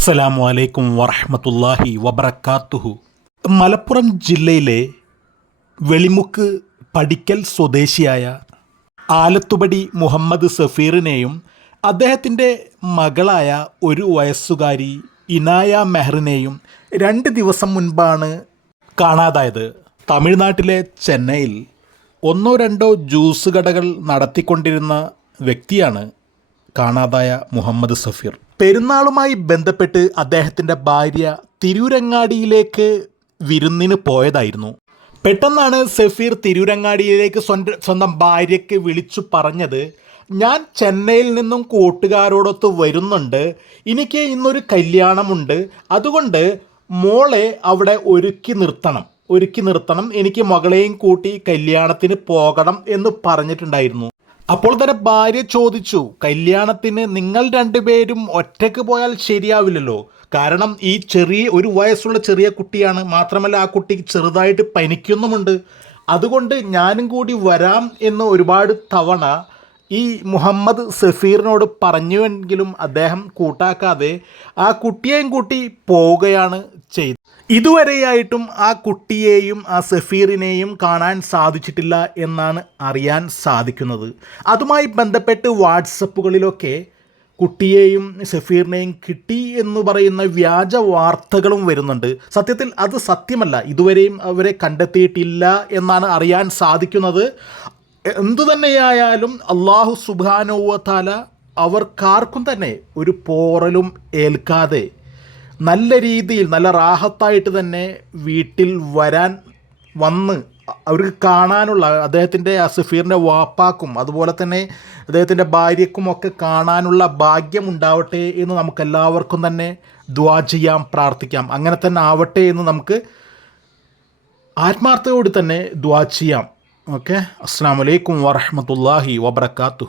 അസ്സലാമു അലൈക്കും വറഹ്മത്തുള്ളാഹി വബറകാതുഹു. മലപ്പുറം ജില്ലയിലെ വെളിമുക്ക് പടിക്കൽ സ്വദേശിയായ ആലത്തുപടി മുഹമ്മദ് സഫീറിനെയും അദ്ദേഹത്തിൻ്റെ മകളായ 1 വയസ്സുകാരി ഇനായ മെഹറിനെയും 2 ദിവസം മുൻപാണ് കാണാതായത്. തമിഴ്നാട്ടിലെ ചെന്നൈയിൽ 1-2 ജ്യൂസ് കടകൾ നടത്തിക്കൊണ്ടിരുന്ന വ്യക്തിയാണ് കാണാതായ മുഹമ്മദ് സഫീർ. പെരുന്നാളുമായി ബന്ധപ്പെട്ട് അദ്ദേഹത്തിൻ്റെ ഭാര്യ തിരൂരങ്ങാടിയിലേക്ക് വിരുന്നിന് പോയതായിരുന്നു. പെട്ടെന്നാണ് സഫീർ തിരൂരങ്ങാടിയിലേക്ക് സ്വന്തം ഭാര്യയ്ക്ക് വിളിച്ചു പറഞ്ഞത്, ഞാൻ ചെന്നൈയിൽ നിന്നും കൂട്ടുകാരോടൊത്ത് വരുന്നുണ്ട്, എനിക്ക് ഇന്നൊരു കല്യാണമുണ്ട്, അതുകൊണ്ട് മോളെ അവിടെ ഒരുക്കി നിർത്തണം, എനിക്ക് മകളെയും കൂട്ടി കല്യാണത്തിന് പോകണം എന്ന് പറഞ്ഞിട്ടുണ്ടായിരുന്നു. അപ്പോൾ തന്നെ ഭാര്യ ചോദിച്ചു, കല്യാണത്തിന് നിങ്ങൾ 2 പേരും ഒറ്റയ്ക്ക് പോയാൽ ശരിയാവില്ലല്ലോ, കാരണം ഈ 1 വയസ്സുള്ള ചെറിയ കുട്ടിയാണ്, മാത്രമല്ല ആ കുട്ടി ചെറുതായിട്ട് പനിക്കുന്നുമുണ്ട്, അതുകൊണ്ട് ഞാനും കൂടി വരാം എന്ന് ഒരുപാട് തവണ ഈ മുഹമ്മദ് സഫീറിനോട് പറഞ്ഞുവെങ്കിലും അദ്ദേഹം കൂട്ടാക്കാതെ ആ കുട്ടിയെയും കൂട്ടി പോവുകയാണ് ചെയ്തത്. ഇതുവരെയായിട്ടും ആ കുട്ടിയെയും ആ സഫീറിനെയും കാണാൻ സാധിച്ചിട്ടില്ല എന്നാണ് അറിയാൻ സാധിക്കുന്നത്. അതുമായി ബന്ധപ്പെട്ട് വാട്സപ്പുകളിലൊക്കെ കുട്ടിയെയും സഫീറിനെയും കിട്ടി എന്ന് പറയുന്ന വ്യാജ വാർത്തകളും വരുന്നുണ്ട്. സത്യത്തിൽ അത് സത്യമല്ല, ഇതുവരെയും അവരെ കണ്ടെത്തിയിട്ടില്ല എന്നാണ് അറിയാൻ സാധിക്കുന്നത്. എന്തുതന്നെയായാലും അല്ലാഹു സുബ്ഹാനഹു വ തആല അവർക്കാർക്കും തന്നെ ഒരു പോറലും ഏൽക്കാതെ നല്ല രീതിയിൽ നല്ല റാഹത്തായിട്ട് തന്നെ വീട്ടിൽ വന്ന് അവർക്ക് കാണാനുള്ള, അദ്ദേഹത്തിൻ്റെ സഫീറിൻ്റെ വാപ്പാക്കും അതുപോലെ തന്നെ അദ്ദേഹത്തിൻ്റെ ഭാര്യയ്ക്കും ഒക്കെ കാണാനുള്ള ഭാഗ്യം ഉണ്ടാവട്ടെ എന്ന് നമുക്കെല്ലാവർക്കും തന്നെ ദുആ ചെയ്യാം, പ്രാർത്ഥിക്കാം. അങ്ങനെ തന്നെ ആവട്ടെ എന്ന് നമുക്ക് ആത്മാർത്ഥതയോട് തന്നെ ദുആ ചെയ്യാം. ഓക്കെ, അസ്സലാമു അലൈക്കും വറഹ്മത്തുള്ളാഹി വബറകാതുഹു.